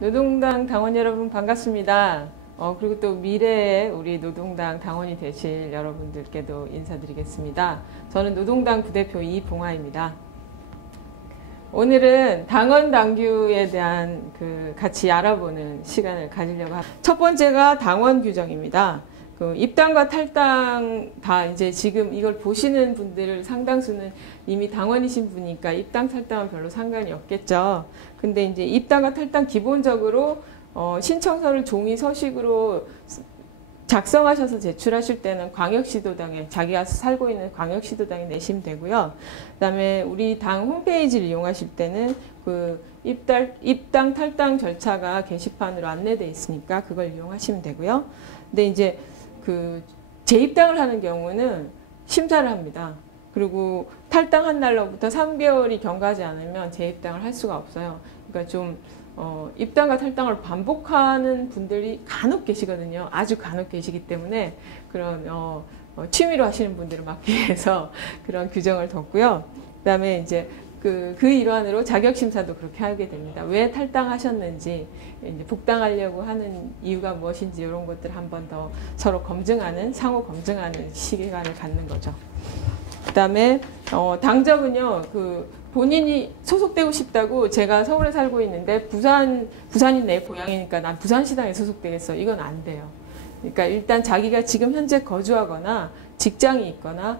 노동당 당원 여러분 반갑습니다. 그리고 또 미래의 우리 노동당 당원이 되실 여러분들께도 인사드리겠습니다. 저는 노동당 부대표 이봉화입니다. 오늘은 당원 당규에 대한 같이 알아보는 시간을 가지려고 합니다. 첫 번째가 당원 규정입니다. 입당과 탈당 다 이제 지금 이걸 보시는 분들 상당수는 이미 당원이신 분이니까 입당 탈당은 별로 상관이 없겠죠. 근데 이제 입당과 탈당 기본적으로 신청서를 종이 서식으로 작성하셔서 제출하실 때는 광역시도당에 자기가 살고 있는 광역시도당에 내시면 되고요. 그다음에 우리 당 홈페이지를 이용하실 때는 입당 탈당 절차가 게시판으로 안내되어 있으니까 그걸 이용하시면 되고요. 근데 이제 재입당을 하는 경우는 심사를 합니다. 그리고 탈당한 날로부터 3개월이 경과하지 않으면 재입당을 할 수가 없어요. 그러니까 좀 입당과 탈당을 반복하는 분들이 간혹 계시거든요. 아주 간혹 계시기 때문에 그런 취미로 하시는 분들을 막기 위해서 그런 규정을 뒀고요. 그다음에 이제 그 일환으로 자격심사도 그렇게 하게 됩니다. 왜 탈당하셨는지, 이제 복당하려고 하는 이유가 무엇인지 이런 것들 한 번 더 서로 검증하는, 상호 검증하는 시간을 갖는 거죠. 그 다음에 당적은요, 본인이 소속되고 싶다고 제가 서울에 살고 있는데 부산이 내 고향이니까 난 부산시당에 소속되겠어. 이건 안 돼요. 그러니까 일단 자기가 지금 현재 거주하거나 직장이 있거나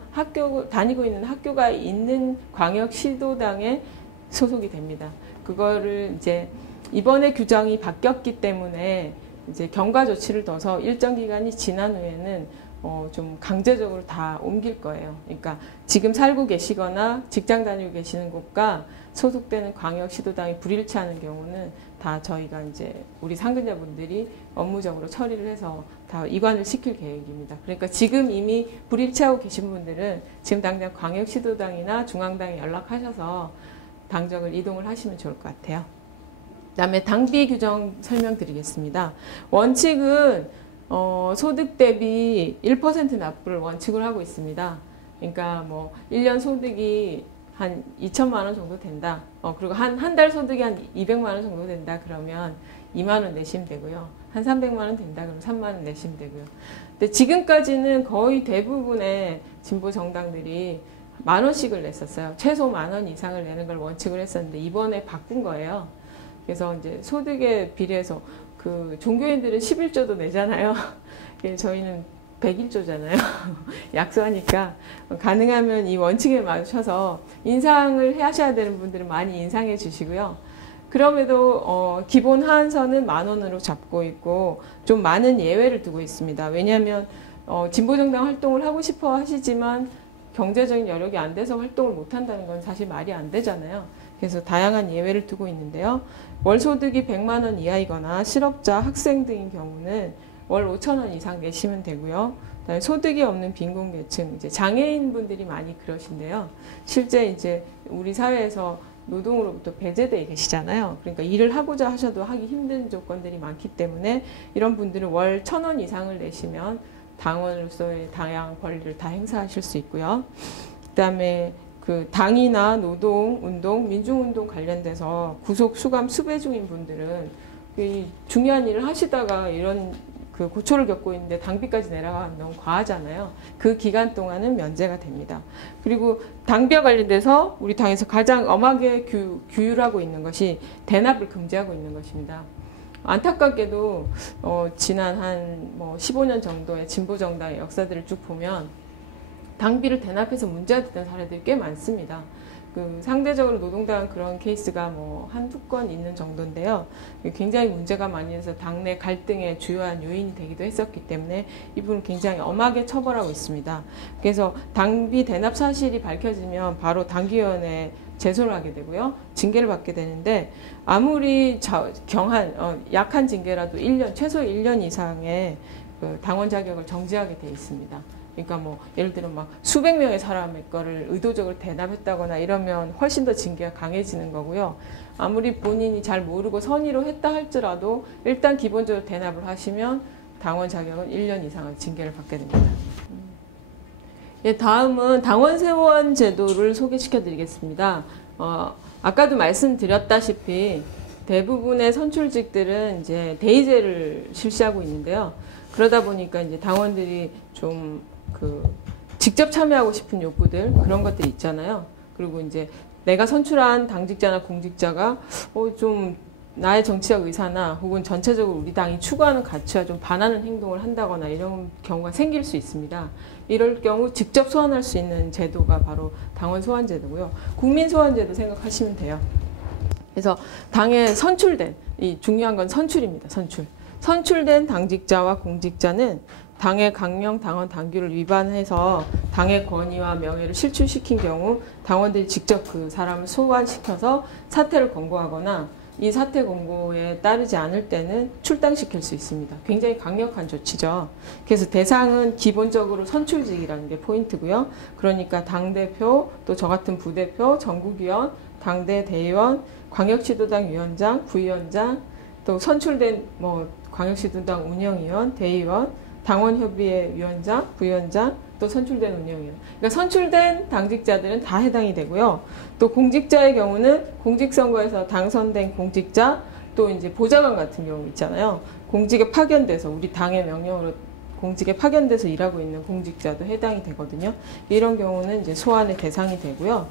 다니고 있는 학교가 있는 광역시도당에 소속이 됩니다. 그거를 이제 이번에 규정이 바뀌었기 때문에 이제 경과 조치를 둬서 일정 기간이 지난 후에는 좀 강제적으로 다 옮길 거예요. 그러니까 지금 살고 계시거나 직장 다니고 계시는 곳과 소속되는 광역시도당이 불일치하는 경우는 다 저희가 이제 우리 상근자분들이 업무적으로 처리를 해서 다 이관을 시킬 계획입니다. 그러니까 지금 이미 불일치하고 계신 분들은 지금 당장 광역시도당이나 중앙당에 연락하셔서 당적을 이동을 하시면 좋을 것 같아요. 그다음에 당비 규정 설명드리겠습니다. 원칙은 소득 대비 1% 납부를 원칙으로 하고 있습니다. 그러니까 뭐 1년 소득이 한 2천만 원 정도 된다. 그리고 한 달 소득이 한 200만 원 정도 된다. 그러면 2만 원 내시면 되고요. 한 300만 원 된다. 그러면 3만 원 내시면 되고요. 근데 지금까지는 거의 대부분의 진보 정당들이 10,000원씩을 냈었어요. 최소 10,000원 이상을 내는 걸 원칙으로 했었는데 이번에 바꾼 거예요. 그래서 이제 소득에 비례해서 종교인들은 11조도 내잖아요. 저희는 101조잖아요. 약소하니까 가능하면 이 원칙에 맞춰서 인상을 하셔야 되는 분들은 많이 인상해 주시고요. 그럼에도 기본 하한선은 10,000원으로 잡고 있고 좀 많은 예외를 두고 있습니다. 왜냐하면 진보정당 활동을 하고 싶어 하시지만 경제적인 여력이 안 돼서 활동을 못 한다는 건 사실 말이 안 되잖아요. 그래서 다양한 예외를 두고 있는데요. 월 소득이 100만 원 이하이거나 실업자, 학생 등인 경우는 월 5,000원 이상 내시면 되고요. 그다음에 소득이 없는 빈곤계층, 이제 장애인 분들이 많이 그러신데요. 실제 이제 우리 사회에서 노동으로부터 배제되어 계시잖아요. 그러니까 일을 하고자 하셔도 하기 힘든 조건들이 많기 때문에 이런 분들은 월 1,000원 이상을 내시면 당원으로서의 다양한 권리를 다 행사하실 수 있고요. 그다음에 당이나 노동, 운동, 민중운동 관련돼서 구속, 수감, 수배 중인 분들은 중요한 일을 하시다가 이런 고초를 겪고 있는데 당비까지 내려가면 너무 과하잖아요. 그 기간 동안은 면제가 됩니다. 그리고 당비와 관련돼서 우리 당에서 가장 엄하게 규율하고 있는 것이 대납을 금지하고 있는 것입니다. 안타깝게도 지난 한 15년 정도의 진보정당의 역사들을 쭉 보면 당비를 대납해서 문제가 됐던 사례들이 꽤 많습니다. 상대적으로 노동당 그런 케이스가 한두 건 있는 정도인데요. 굉장히 문제가 많이 돼서 당내 갈등의 주요한 요인이 되기도 했었기 때문에 이 부분은 굉장히 엄하게 처벌하고 있습니다. 그래서 당비 대납 사실이 밝혀지면 바로 당기위원회에 제소를 하게 되고요. 징계를 받게 되는데 아무리 약한 징계라도 최소 1년 이상의 당원 자격을 정지하게 돼 있습니다. 그러니까 예를 들어 수백 명의 사람의 거를 의도적으로 대납했다거나 이러면 훨씬 더 징계가 강해지는 거고요. 아무리 본인이 잘 모르고 선의로 했다 할지라도 일단 기본적으로 대납을 하시면 당원 자격은 1년 이상의 징계를 받게 됩니다. 다음은 당원 세원 제도를 소개시켜 드리겠습니다. 아까도 말씀드렸다시피 대부분의 선출직들은 이제 대의제를 실시하고 있는데요. 그러다 보니까 이제 당원들이 좀 직접 참여하고 싶은 욕구들 그런 것들이 있잖아요. 그리고 이제 내가 선출한 당직자나 공직자가 좀 나의 정치적 의사나 혹은 전체적으로 우리 당이 추구하는 가치와 좀 반하는 행동을 한다거나 이런 경우가 생길 수 있습니다. 이럴 경우 직접 소환할 수 있는 제도가 바로 당원 소환 제도고요. 국민 소환 제도 생각하시면 돼요. 그래서 당에 선출된, 이 중요한 건 선출입니다. 선출된 당직자와 공직자는 당의 강령, 당원, 당규를 위반해서 당의 권위와 명예를 실추시킨 경우 당원들이 직접 그 사람을 소환시켜서 사퇴를 권고하거나 이 사퇴 권고에 따르지 않을 때는 출당시킬 수 있습니다. 굉장히 강력한 조치죠. 그래서 대상은 기본적으로 선출직이라는 게 포인트고요. 그러니까 당대표, 또 저 같은 부대표, 전국위원, 당대 대의원, 광역시도당 위원장, 부위원장, 또 선출된 광역시도당 운영위원, 대의원, 당원협의회 위원장, 부위원장, 또 선출된 운영위원. 그러니까 선출된 당직자들은 다 해당이 되고요. 또 공직자의 경우는 공직선거에서 당선된 공직자, 또 이제 보좌관 같은 경우 있잖아요. 공직에 파견돼서 우리 당의 명령으로 공직에 파견돼서 일하고 있는 공직자도 해당이 되거든요. 이런 경우는 이제 소환의 대상이 되고요.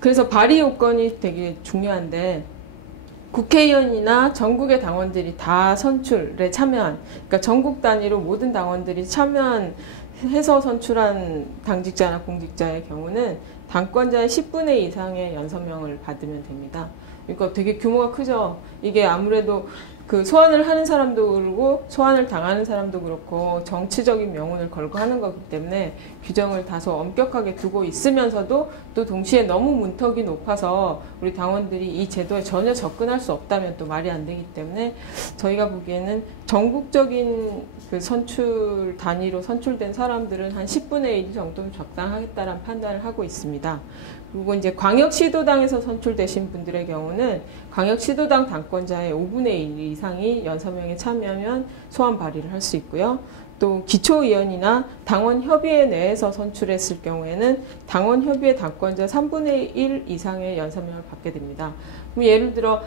그래서 발의 요건이 되게 중요한데 국회의원이나 전국의 당원들이 다 선출에 참여한, 그러니까 전국 단위로 모든 당원들이 참여해서 선출한 당직자나 공직자의 경우는 당권자의 10분의 2 이상의 연서명을 받으면 됩니다. 그러니까 되게 규모가 크죠. 이게 아무래도 그 소환을 하는 사람도 그렇고 소환을 당하는 사람도 그렇고 정치적인 명운을 걸고 하는 거기 때문에 규정을 다소 엄격하게 두고 있으면서도 또 동시에 너무 문턱이 높아서 우리 당원들이 이 제도에 전혀 접근할 수 없다면 또 말이 안 되기 때문에 저희가 보기에는 전국적인 그 선출 단위로 선출된 사람들은 한 10분의 1 정도는 적당하겠다라는 판단을 하고 있습니다. 그리고 이제 광역시도당에서 선출되신 분들의 경우는 광역시도당 당권자의 5분의 1 이상이 연서명에 참여하면 소환 발의를 할 수 있고요. 또 기초위원이나 당원협의회 내에서 선출했을 경우에는 당원협의회 당권자 3분의 1 이상의 연서명을 받게 됩니다. 그럼 예를 들어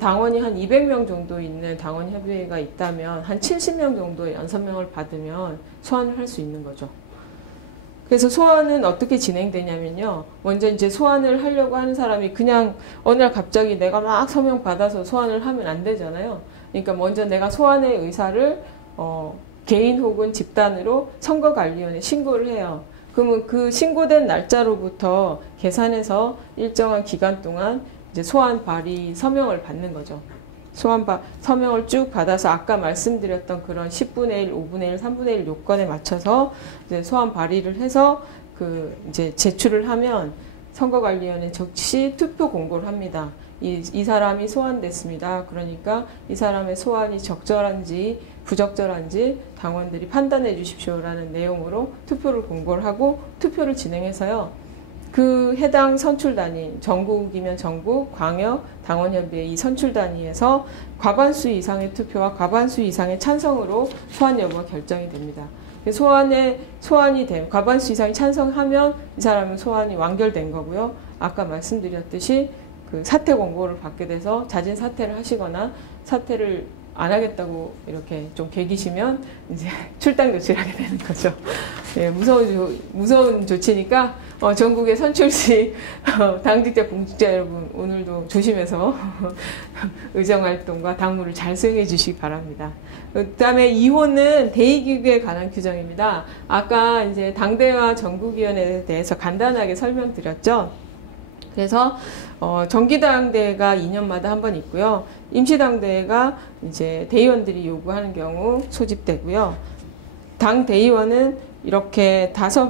당원이 한 200명 정도 있는 당원협의회가 있다면 한 70명 정도의 연서명을 받으면 소환을 할 수 있는 거죠. 그래서 소환은 어떻게 진행되냐면요. 먼저 이제 소환을 하려고 하는 사람이 그냥 어느 날 갑자기 내가 막 서명 받아서 소환을 하면 안 되잖아요. 그러니까 먼저 내가 소환의 의사를 개인 혹은 집단으로 선거관리위원회에 신고를 해요. 그러면 그 신고된 날짜로부터 계산해서 일정한 기간 동안 이제 소환 발의 서명을 받는 거죠. 서명을 쭉 받아서 아까 말씀드렸던 그런 10분의 1, 5분의 1, 3분의 1 요건에 맞춰서 이제 소환 발의를 해서 이제 제출을 하면 선거관리위원회 즉시 투표 공고를 합니다. 이 사람이 소환됐습니다. 그러니까 이 사람의 소환이 적절한지 부적절한지 당원들이 판단해 주십시오라는 내용으로 투표를 공고를 하고 투표를 진행해서요. 그 해당 선출단위, 전국이면 전국, 광역, 당원협의회 이 선출단위에서 과반수 이상의 투표와 과반수 이상의 찬성으로 소환 여부가 결정이 됩니다. 소환이 된 과반수 이상이 찬성하면 이 사람은 소환이 완결된 거고요. 아까 말씀드렸듯이 그 사퇴 권고를 받게 돼서 자진 사퇴를 하시거나 사퇴를 안 하겠다고 이렇게 좀 개기시면 이제 출당 조치를 하게 되는 거죠. 예, 무서운 조치니까 전국의 선출직 당직자, 공직자 여러분 오늘도 조심해서 의정활동과 당무를 잘 수행해 주시기 바랍니다. 그 다음에 2호는 대의기구에 관한 규정입니다. 아까 이제 당대와 전국위원회에 대해서 간단하게 설명드렸죠. 그래서 정기당대회가 2년마다 한 번 있고요. 임시당대회가 이제 대의원들이 요구하는 경우 소집되고요. 당 대의원은 이렇게 다섯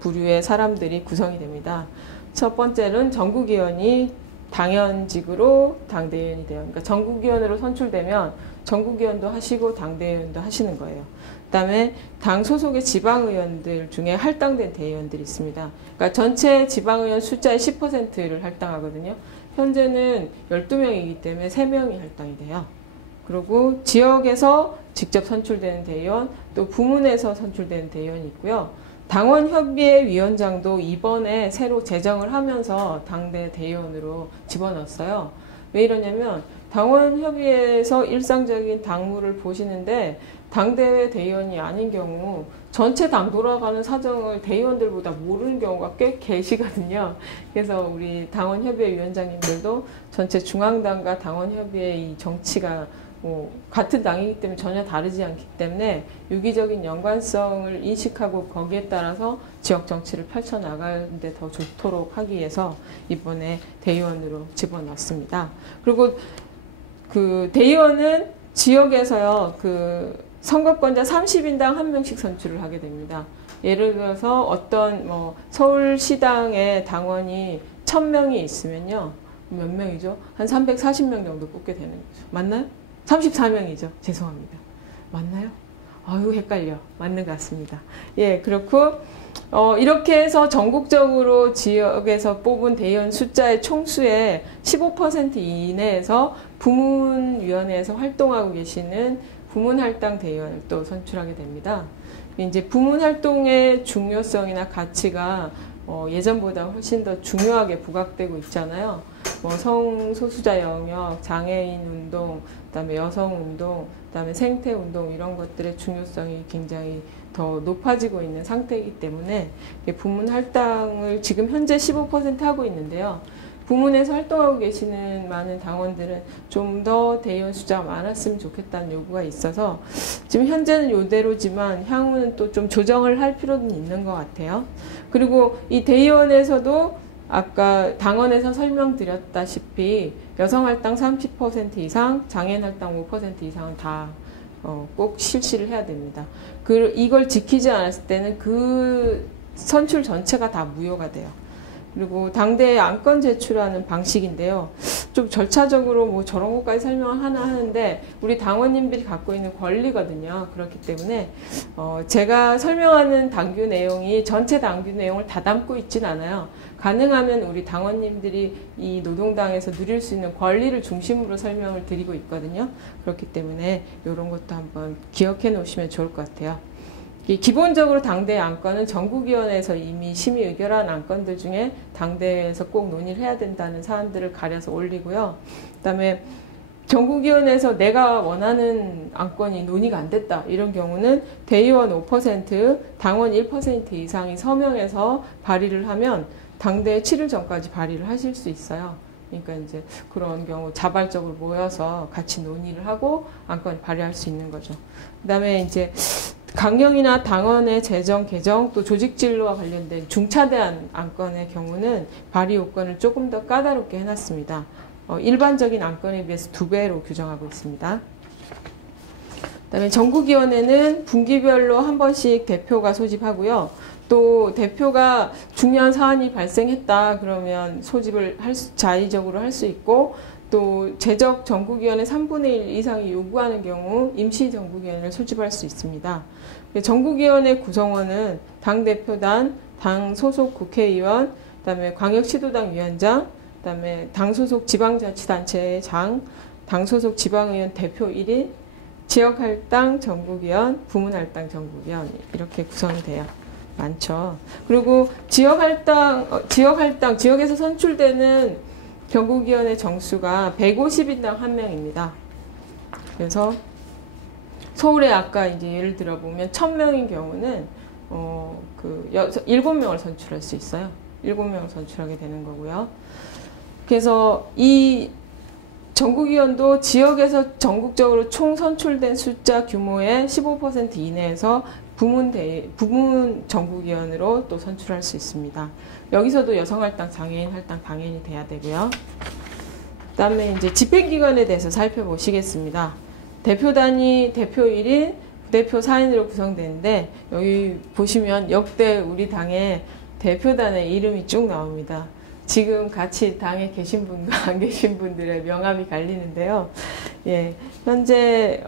부류의 사람들이 구성이 됩니다. 첫 번째는 전국위원이 당연직으로 당대의원이 돼요. 그러니까 전국위원으로 선출되면 전국위원도 하시고 당대의원도 하시는 거예요. 그다음에 당 소속의 지방의원들 중에 할당된 대의원들이 있습니다. 그러니까 전체 지방의원 숫자의 10%를 할당하거든요. 현재는 12명이기 때문에 3명이 할당이 돼요. 그리고 지역에서 직접 선출되는 대의원, 또 부문에서 선출되는 대의원이 있고요. 당원협의회 위원장도 이번에 새로 제정을 하면서 당대 대의원으로 집어넣었어요. 왜 이러냐면 당원협의회에서 일상적인 당무를 보시는데 당대회 대의원이 아닌 경우 전체 당 돌아가는 사정을 대의원들보다 모르는 경우가 꽤 계시거든요. 그래서 우리 당원협의회 위원장님들도 전체 중앙당과 당원협의회 이 정치가 뭐 같은 당이기 때문에 전혀 다르지 않기 때문에 유기적인 연관성을 인식하고 거기에 따라서 지역 정치를 펼쳐나가는데 더 좋도록 하기 위해서 이번에 대의원으로 집어넣습니다. 그리고 그 대의원은 지역에서요, 그 선거권자 30인당 1명씩 선출을 하게 됩니다. 예를 들어서 어떤 뭐 서울시당의 당원이 1000명이 있으면요, 몇 명이죠? 한 340명 정도 뽑게 되는 거죠. 맞나요? 34명이죠. 죄송합니다. 맞나요? 아유, 헷갈려. 맞는 것 같습니다. 예, 그렇고, 이렇게 해서 전국적으로 지역에서 뽑은 대의원 숫자의 총수의 15% 이내에서 부문위원회에서 활동하고 계시는 부문할당 대의원을 또 선출하게 됩니다. 이제 부문활동의 중요성이나 가치가 예전보다 훨씬 더 중요하게 부각되고 있잖아요. 뭐 성소수자 영역, 장애인 운동, 그다음에 여성 운동, 그다음에 생태 운동 이런 것들의 중요성이 굉장히 더 높아지고 있는 상태이기 때문에 부문 할당을 지금 현재 15% 하고 있는데요. 부문에서 활동하고 계시는 많은 당원들은 좀 더 대의원 숫자가 많았으면 좋겠다는 요구가 있어서 지금 현재는 이대로지만 향후는 또 좀 조정을 할 필요는 있는 것 같아요. 그리고 이 대의원에서도 아까 당원에서 설명드렸다시피 여성할당 30% 이상, 장애인할당 5% 이상은 다 꼭 실시를 해야 됩니다. 이걸 지키지 않았을 때는 그 선출 전체가 다 무효가 돼요. 그리고 당대에 안건 제출하는 방식인데요. 좀 절차적으로 뭐 저런 것까지 설명을 하나 하는데 우리 당원님들이 갖고 있는 권리거든요. 그렇기 때문에 제가 설명하는 당규 내용이 전체 당규 내용을 다 담고 있진 않아요. 가능하면 우리 당원님들이 이 노동당에서 누릴 수 있는 권리를 중심으로 설명을 드리고 있거든요. 그렇기 때문에 이런 것도 한번 기억해 놓으시면 좋을 것 같아요. 기본적으로 당대회 안건은 전국위원회에서 이미 심의 의결한 안건들 중에 당대회에서 꼭 논의를 해야 된다는 사안들을 가려서 올리고요. 그다음에 전국위원회에서 내가 원하는 안건이 논의가 안 됐다 이런 경우는 대의원 5%, 당원 1% 이상이 서명해서 발의를 하면 당대회 7일 전까지 발의를 하실 수 있어요. 그러니까 이제 그런 경우 자발적으로 모여서 같이 논의를 하고 안건을 발의할 수 있는 거죠. 그다음에 이제 강령이나 당원의 재정, 개정, 또 조직진로와 관련된 중차대한 안건의 경우는 발의 요건을 조금 더 까다롭게 해놨습니다. 일반적인 안건에 비해서 2배로 규정하고 있습니다. 그다음에 전국위원회는 분기별로 한 번씩 대표가 소집하고요. 또 대표가 중요한 사안이 발생했다 그러면 소집을 자의적으로 할 수 있고 또 재적 전국위원회 3분의 1 이상이 요구하는 경우 임시 전국위원회를 소집할 수 있습니다. 전국위원회 구성원은 당대표단, 당 소속 국회의원, 그다음에 광역시도당 위원장, 그다음에 당 소속 지방자치단체의 장, 당 소속 지방의원 대표 1인, 지역할당 전국위원, 부문할당 전국위원 이렇게 구성이 돼요. 많죠. 그리고 지역에서 선출되는 전국위원회 정수가 150인당 1명입니다. 그래서 서울에 아까 이제 예를 들어 보면 1000명인 경우는 7명을 선출할 수 있어요. 7명을 선출하게 되는 거고요. 그래서 이 전국위원도 지역에서 전국적으로 총 선출된 숫자 규모의 15% 이내에서 부문 전국위원으로 또 선출할 수 있습니다. 여기서도 여성할당, 장애인할당 당연히 돼야 되고요. 그 다음에 이제 집행기관에 대해서 살펴보시겠습니다. 대표단이 대표 1인, 부대표 4인으로 구성되는데 여기 보시면 역대 우리 당의 대표단의 이름이 쭉 나옵니다. 지금 같이 당에 계신 분과 안 계신 분들의 명함이 갈리는데요. 예, 현재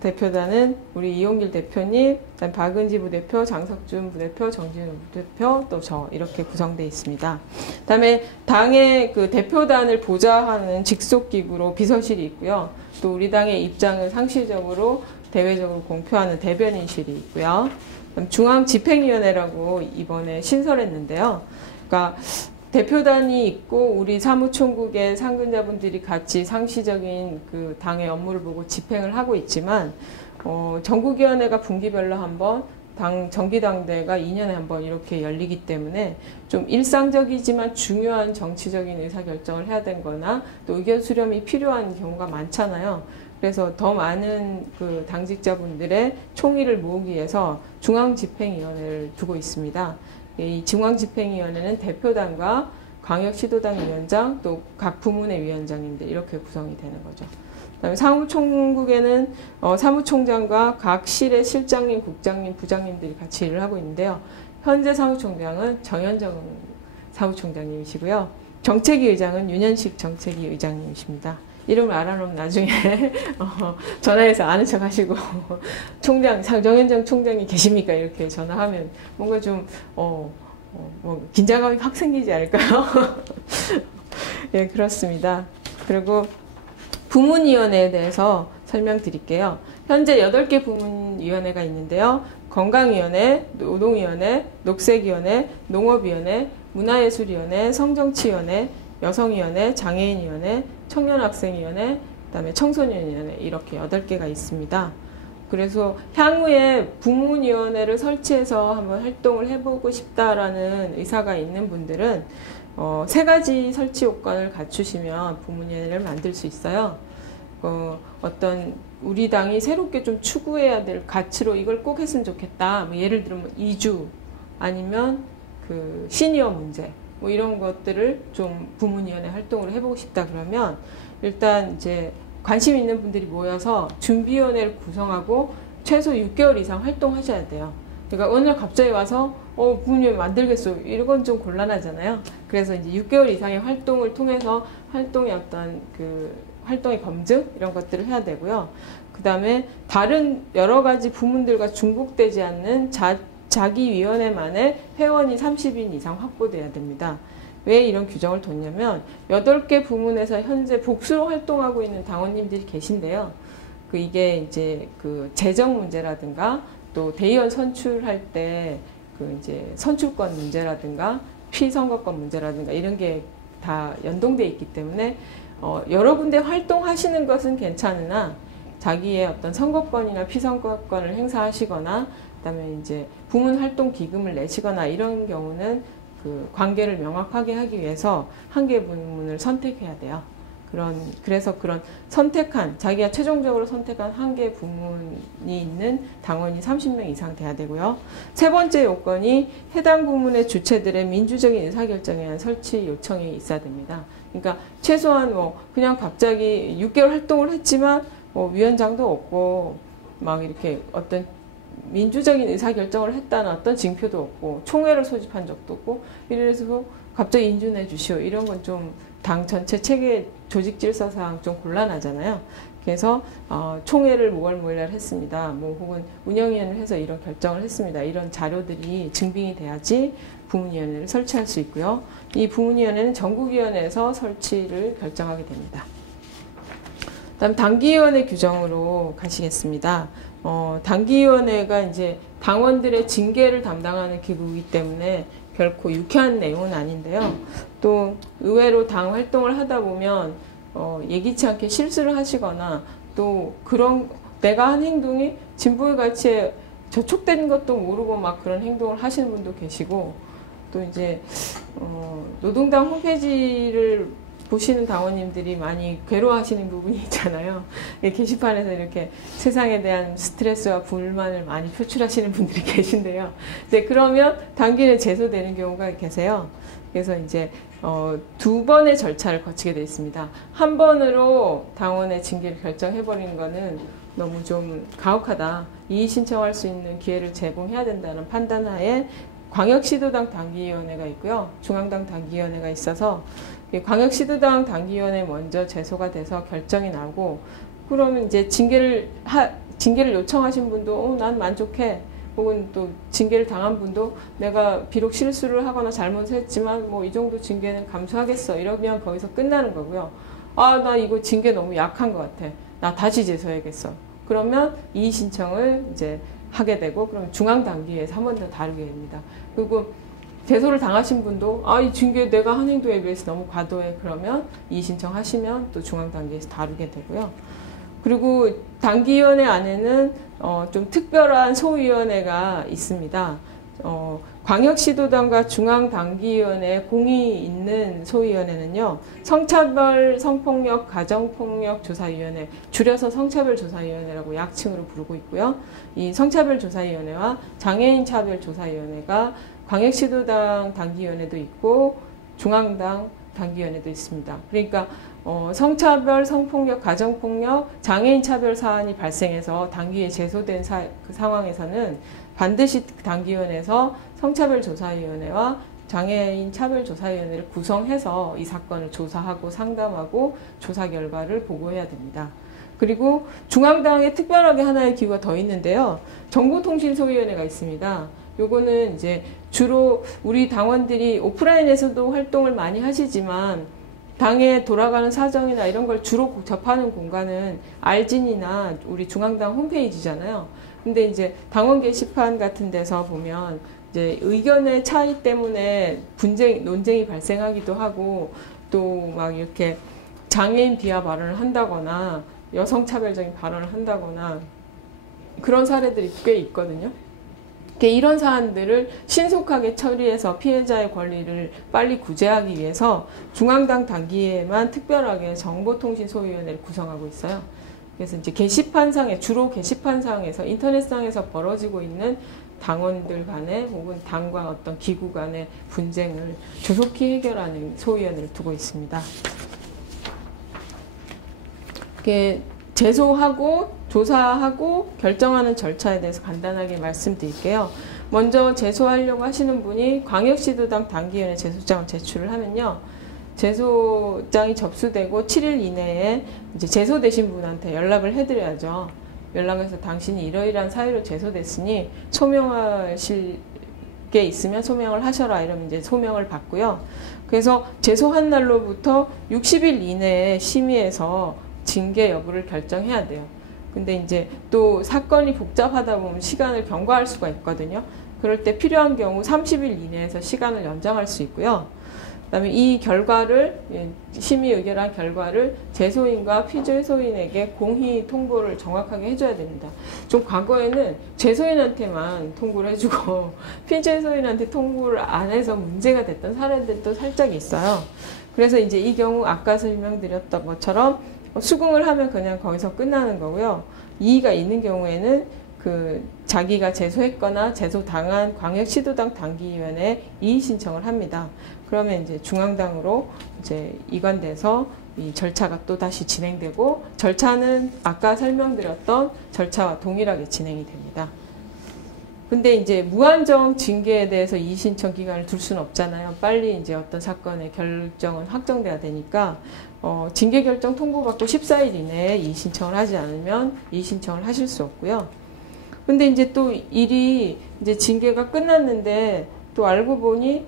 대표단은 우리 이용길 대표님, 그다음 박은지 부대표, 장석준 부대표, 정진우 부대표, 또 저 이렇게 구성되어 있습니다. 그다음에 당의 그 대표단을 보좌하는 직속기구로 비서실이 있고요. 또 우리 당의 입장을 상시적으로 대외적으로 공표하는 대변인실이 있고요. 그다음 중앙집행위원회라고 이번에 신설했는데요. 그러니까 대표단이 있고 우리 사무총국의 상근자분들이 같이 상시적인 그 당의 업무를 보고 집행을 하고 있지만 전국위원회가 분기별로 한번 정기당대가 2년에 한 번 이렇게 열리기 때문에 좀 일상적이지만 중요한 정치적인 의사결정을 해야 되거나 또 의견 수렴이 필요한 경우가 많잖아요. 그래서 더 많은 그 당직자분들의 총의를 모으기 위해서 중앙집행위원회를 두고 있습니다. 이 중앙집행위원회는 대표단과 광역시도당 위원장 또 각 부문의 위원장님들 이렇게 구성이 되는 거죠. 그다음에 사무총국에는 사무총장과 각 실의 실장님, 국장님, 부장님들이 같이 일을 하고 있는데요. 현재 사무총장은 정현정 사무총장님이시고요. 정책위 의장은 윤현식 정책위 의장님이십니다. 이름을 알아놓으면 나중에 전화해서 아는 척 하시고 정현정 총장이 계십니까? 이렇게 전화하면 뭔가 좀 긴장감이 확 생기지 않을까요? 예, 그렇습니다. 그리고 부문위원회에 대해서 설명드릴게요. 현재 8개 부문위원회가 있는데요. 건강위원회, 노동위원회, 녹색위원회, 농업위원회, 문화예술위원회, 성정치위원회, 여성위원회, 장애인위원회, 청년학생위원회, 그다음에 청소년위원회 이렇게 8개가 있습니다. 그래서 향후에 부문위원회를 설치해서 한번 활동을 해보고 싶다라는 의사가 있는 분들은 3가지 설치 요건을 갖추시면 부문위원회를 만들 수 있어요. 어떤 우리 당이 새롭게 좀 추구해야 될 가치로 이걸 꼭 했으면 좋겠다. 뭐 예를 들면 이주 아니면 그 시니어 문제 뭐 이런 것들을 좀 부문위원회 활동을 해보고 싶다 그러면 일단 이제 관심 있는 분들이 모여서 준비위원회를 구성하고 최소 6개월 이상 활동하셔야 돼요. 그러니까 어느 날 갑자기 와서 부문위원회 만들겠어 이건 좀 곤란하잖아요. 그래서 이제 6개월 이상의 활동을 통해서 활동의 어떤 그 활동의 검증 이런 것들을 해야 되고요. 그 다음에 다른 여러 가지 부문들과 중복되지 않는 자기 위원회만의 회원이 30인 이상 확보돼야 됩니다. 왜 이런 규정을 뒀냐면 8개 부문에서 현재 복수로 활동하고 있는 당원님들이 계신데요. 이게 이제 그 재정 문제라든가 또 대의원 선출할 때 그 이제 선출권 문제라든가 피선거권 문제라든가 이런 게 다 연동돼 있기 때문에 여러 군데 활동하시는 것은 괜찮으나 자기의 어떤 선거권이나 피선거권을 행사하시거나 그다음에 이제 부문 활동 기금을 내시거나 이런 경우는 그 관계를 명확하게 하기 위해서 한 개 부문을 선택해야 돼요. 그래서 그런 선택한 자기가 최종적으로 선택한 한 개 부문이 있는 당원이 30명 이상 돼야 되고요. 3번째 요건이 해당 부문의 주체들의 민주적인 의사결정에 의한 설치 요청이 있어야 됩니다. 그러니까 최소한 그냥 갑자기 6개월 활동을 했지만 위원장도 없고 막 이렇게 어떤 민주적인 의사결정을 했다는 어떤 징표도 없고 총회를 소집한 적도 없고 이래서 갑자기 인준해 주시오 이런 건 좀 당 전체 체계 조직 질서상 좀 곤란하잖아요. 그래서 총회를 뭐월 했습니다. 혹은 운영위원회를 해서 이런 결정을 했습니다. 이런 자료들이 증빙이 돼야지 부문위원회를 설치할 수 있고요. 이 부문위원회는 전국위원회에서 설치를 결정하게 됩니다. 다음 당기위원회 규정으로 가시겠습니다. 당기위원회가 이제 당원들의 징계를 담당하는 기구이기 때문에 결코 유쾌한 내용은 아닌데요. 또 의외로 당 활동을 하다 보면 예기치 않게 실수를 하시거나 또 그런 내가 한 행동이 진보의 가치에 저촉된 것도 모르고 막 그런 행동을 하시는 분도 계시고 또 이제 노동당 홈페이지를 보시는 당원님들이 많이 괴로워하시는 부분이 있잖아요. 게시판에서 이렇게 세상에 대한 스트레스와 불만을 많이 표출하시는 분들이 계신데요. 이제 그러면 당기에 제소되는 경우가 계세요. 그래서 이제 2번의 절차를 거치게 되어 있습니다. 한 번으로 당원의 징계를 결정해버리는 거는 너무 좀 가혹하다. 이의 신청할 수 있는 기회를 제공해야 된다는 판단하에 광역시도당 당기위원회가 있고요. 중앙당 당기위원회가 있어서 광역시도당 당기위원회 먼저 제소가 돼서 결정이 나고 그러면 이제 징계를 요청하신 분도 난 만족해. 혹은 또 징계를 당한 분도 내가 비록 실수를 하거나 잘못을 했지만 이 정도 징계는 감수하겠어. 이러면 거기서 끝나는 거고요. 나 이거 징계 너무 약한 것 같아. 나 다시 제소해야겠어. 그러면 이의 신청을 이제 하게 되고 그럼 중앙당기위에서 한 번 더 다루게 됩니다. 그리고 제소를 당하신 분도 이 징계 내가 한 행동에 비해서 너무 과도해 그러면 이의 신청하시면 또 중앙당기에서 다루게 되고요. 그리고 당기위원회 안에는 좀 특별한 소위원회가 있습니다. 광역시도당과 중앙당기위원회 공이 있는 소위원회는요. 성차별, 성폭력, 가정폭력 조사위원회, 줄여서 성차별조사위원회라고 약칭으로 부르고 있고요. 이 성차별조사위원회와 장애인차별조사위원회가 광역시도당 당기위원회도 있고 중앙당 당기위원회도 있습니다. 그러니까 성차별, 성폭력, 가정폭력, 장애인 차별 사안이 발생해서 당기에 제소된 그 상황에서는 반드시 당기위원회에서 성차별조사위원회와 장애인 차별조사위원회를 구성해서 이 사건을 조사하고 상담하고 조사 결과를 보고해야 됩니다. 그리고 중앙당에 특별하게 하나의 기구가 더 있는데요. 정보통신소위원회가 있습니다. 요거는 이제 주로 우리 당원들이 오프라인에서도 활동을 많이 하시지만 당에 돌아가는 사정이나 이런 걸 주로 접하는 공간은 알진이나 우리 중앙당 홈페이지잖아요. 근데 이제 당원 게시판 같은 데서 보면 이제 의견의 차이 때문에 논쟁이 발생하기도 하고 또 막 이렇게 장애인 비하 발언을 한다거나 여성차별적인 발언을 한다거나 그런 사례들이 꽤 있거든요. 이런 사안들을 신속하게 처리해서 피해자의 권리를 빨리 구제하기 위해서 중앙당 당기에만 특별하게 정보통신소위원회를 구성하고 있어요. 그래서 이제 주로 게시판상에서 인터넷상에서 벌어지고 있는 당원들 간의 혹은 당과 어떤 기구 간의 분쟁을 조속히 해결하는 소위원회를 두고 있습니다. 이렇게 제소하고 조사하고 결정하는 절차에 대해서 간단하게 말씀드릴게요. 먼저 제소하려고 하시는 분이 광역시도당 당기위원회 제소장을 제출을 하면요. 제소장이 접수되고 7일 이내에 이제 제소되신 분한테 연락을 해드려야죠. 연락해서 당신이 이러이러한 사유로 제소됐으니 소명하실 게 있으면 소명을 하셔라 이러면 이제 소명을 받고요. 그래서 제소한 날로부터 60일 이내에 심의해서 징계 여부를 결정해야 돼요. 근데 이제 또 사건이 복잡하다 보면 시간을 경과할 수가 있거든요. 그럴 때 필요한 경우 30일 이내에서 시간을 연장할 수 있고요. 그다음에 이 결과를 심의 의결한 결과를 제소인과 피제소인에게 공히 통보를 정확하게 해줘야 됩니다. 좀 과거에는 제소인한테만 통보를 해주고 피제소인한테 통보를 안 해서 문제가 됐던 사례들도 살짝 있어요. 그래서 이제 이 경우 아까 설명드렸던 것처럼 수긍을 하면 그냥 거기서 끝나는 거고요. 이의가 있는 경우에는 자기가 제소했거나 제소당한 광역시도당 당기위원회에 이의 신청을 합니다. 그러면 이제 중앙당으로 이제 이관돼서 이 절차가 또 다시 진행되고 절차는 아까 설명드렸던 절차와 동일하게 진행이 됩니다. 근데 이제 무한정 징계에 대해서 이의 신청 기간을 둘 수는 없잖아요. 빨리 이제 어떤 사건의 결정은 확정돼야 되니까 징계 결정 통보받고 14일 이내에 이의 신청을 하지 않으면 이의 신청을 하실 수 없고요. 근데 이제 또 일이 이제 징계가 끝났는데 또 알고 보니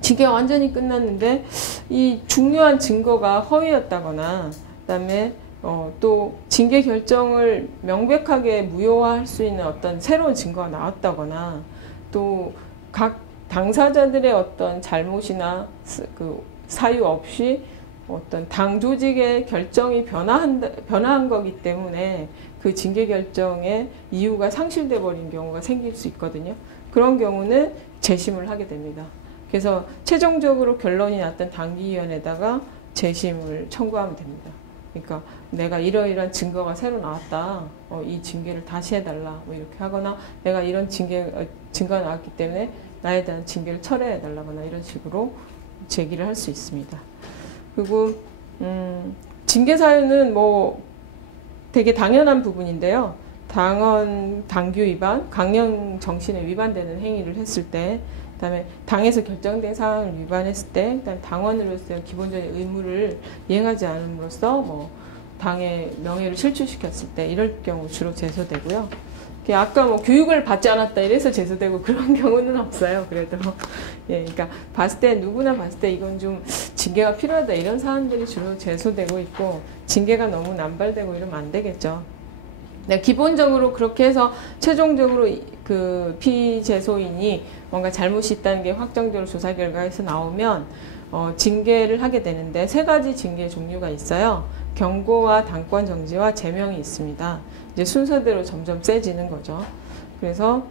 징계가 완전히 끝났는데 이 중요한 증거가 허위였다거나 그다음에 또 징계 결정을 명백하게 무효화할 수 있는 어떤 새로운 증거가 나왔다거나 또 각 당사자들의 어떤 잘못이나 사유 없이 어떤 당 조직의 결정이 변화한 거기 때문에 그 징계 결정의 이유가 상실돼 버린 경우가 생길 수 있거든요. 그런 경우는 재심을 하게 됩니다. 그래서 최종적으로 결론이 났던 당기위원회에다가 재심을 청구하면 됩니다. 그러니까 내가 이러이러한 증거가 새로 나왔다. 이 징계를 다시 해달라. 뭐 이렇게 하거나 내가 이런 증거가 나왔기 때문에 나에 대한 징계를 철회해달라거나 이런 식으로 제기를 할 수 있습니다. 그리고 징계 사유는 뭐 되게 당연한 부분인데요. 당규 위반, 강령 정신에 위반되는 행위를 했을 때, 그다음에 당에서 결정된 사항을 위반했을 때, 그다음에 당원으로서의 기본적인 의무를 이행하지 않음으로써 뭐 당의 명예를 실추시켰을 때 이럴 경우 주로 제소되고요. 아까 뭐 교육을 받지 않았다 이래서 제소되고 그런 경우는 없어요. 그래도 예, 그러니까 봤을 때 누구나 봤을 때 이건 좀 징계가 필요하다 이런 사안들이 주로 제소되고 있고 징계가 너무 남발되고 이러면 안 되겠죠. 네, 기본적으로 그렇게 해서 최종적으로 그 피재소인이 뭔가 잘못이 있다는 게 확정적으로 조사 결과에서 나오면 징계를 하게 되는데 세 가지 징계 종류가 있어요. 경고와 당권 정지와 제명이 있습니다. 이제 순서대로 점점 세지는 거죠. 그래서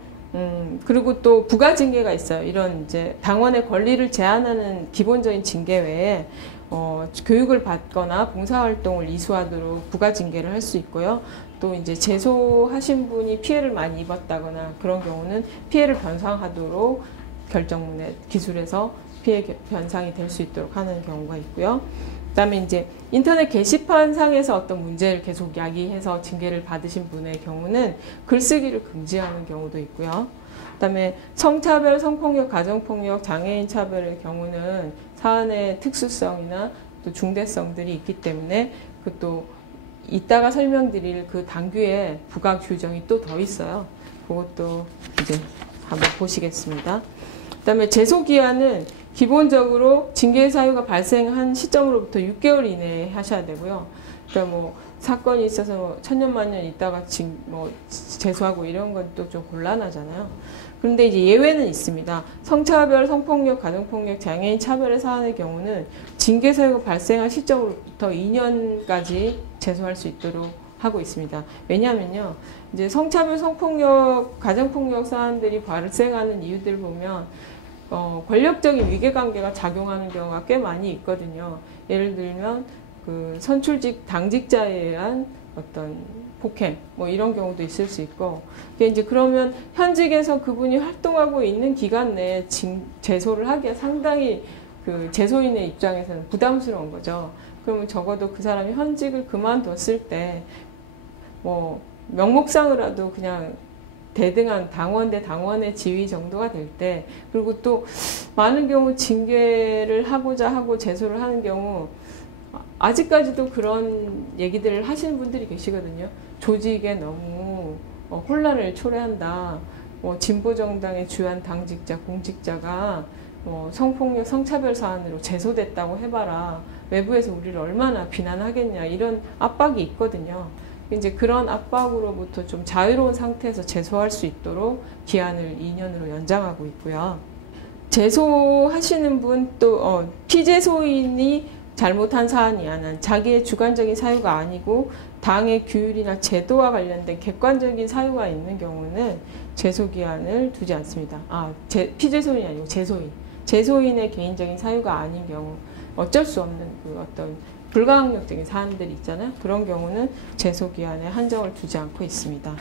그리고 또 부가 징계가 있어요. 이런 이제 당원의 권리를 제한하는 기본적인 징계 외에 교육을 받거나 봉사활동을 이수하도록 부가 징계를 할 수 있고요. 또 이제 제소하신 분이 피해를 많이 입었다거나 그런 경우는 피해를 변상하도록 결정문에 기술해서 피해 변상이 될 수 있도록 하는 경우가 있고요. 그다음에 이제 인터넷 게시판 상에서 어떤 문제를 계속 야기해서 징계를 받으신 분의 경우는 글쓰기를 금지하는 경우도 있고요. 그다음에 성차별, 성폭력, 가정폭력, 장애인 차별의 경우는 사안의 특수성이나 또 중대성들이 있기 때문에 그것도 이따가 설명드릴 그 당규에 부가 규정이 또 더 있어요. 그것도 이제 한번 보시겠습니다. 그다음에 제소기한은 기본적으로 징계 사유가 발생한 시점으로부터 6개월 이내에 하셔야 되고요. 그러니까 뭐 사건이 있어서 천년만년 있다가 제소하고 이런 건 또 좀 곤란하잖아요. 그런데 이제 예외는 있습니다. 성차별, 성폭력, 가정폭력, 장애인 차별의 사안의 경우는 징계 사유가 발생한 시점으로부터 2년까지 제소할 수 있도록 하고 있습니다. 왜냐하면요, 이제 성차별, 성폭력, 가정폭력 사안들이 발생하는 이유들을 보면 권력적인 위계관계가 작용하는 경우가 꽤 많이 있거든요. 예를 들면 그 선출직 당직자에 의한 어떤 폭행 뭐 이런 경우도 있을 수 있고, 이제 그러면 현직에서 그분이 활동하고 있는 기간 내에 제소를 하기에 상당히 그 제소인의 입장에서는 부담스러운 거죠. 그러면 적어도 그 사람이 현직을 그만뒀을 때 뭐 명목상으로라도 그냥 대등한 당원 대 당원의 지위 정도가 될 때, 그리고 또 많은 경우 징계를 하고자 하고 제소를 하는 경우 아직까지도 그런 얘기들을 하시는 분들이 계시거든요. 조직에 너무 혼란을 초래한다. 진보정당의 주한 당직자, 공직자가 성폭력, 성차별 사안으로 제소됐다고 해봐라. 외부에서 우리를 얼마나 비난하겠냐. 이런 압박이 있거든요. 이제 그런 압박으로부터 좀 자유로운 상태에서 제소할 수 있도록 기한을 2년으로 연장하고 있고요. 제소하시는 분 또 피제소인이 잘못한 사안이 아닌 자기의 주관적인 사유가 아니고 당의 규율이나 제도와 관련된 객관적인 사유가 있는 경우는 제소기한을 두지 않습니다. 피제소인이 아니고 제소인. 제소인의 개인적인 사유가 아닌 경우, 어쩔 수 없는 그 어떤 불가항력적인 사안들이 있잖아요. 그런 경우는 제소기한에 한정을 두지 않고 있습니다.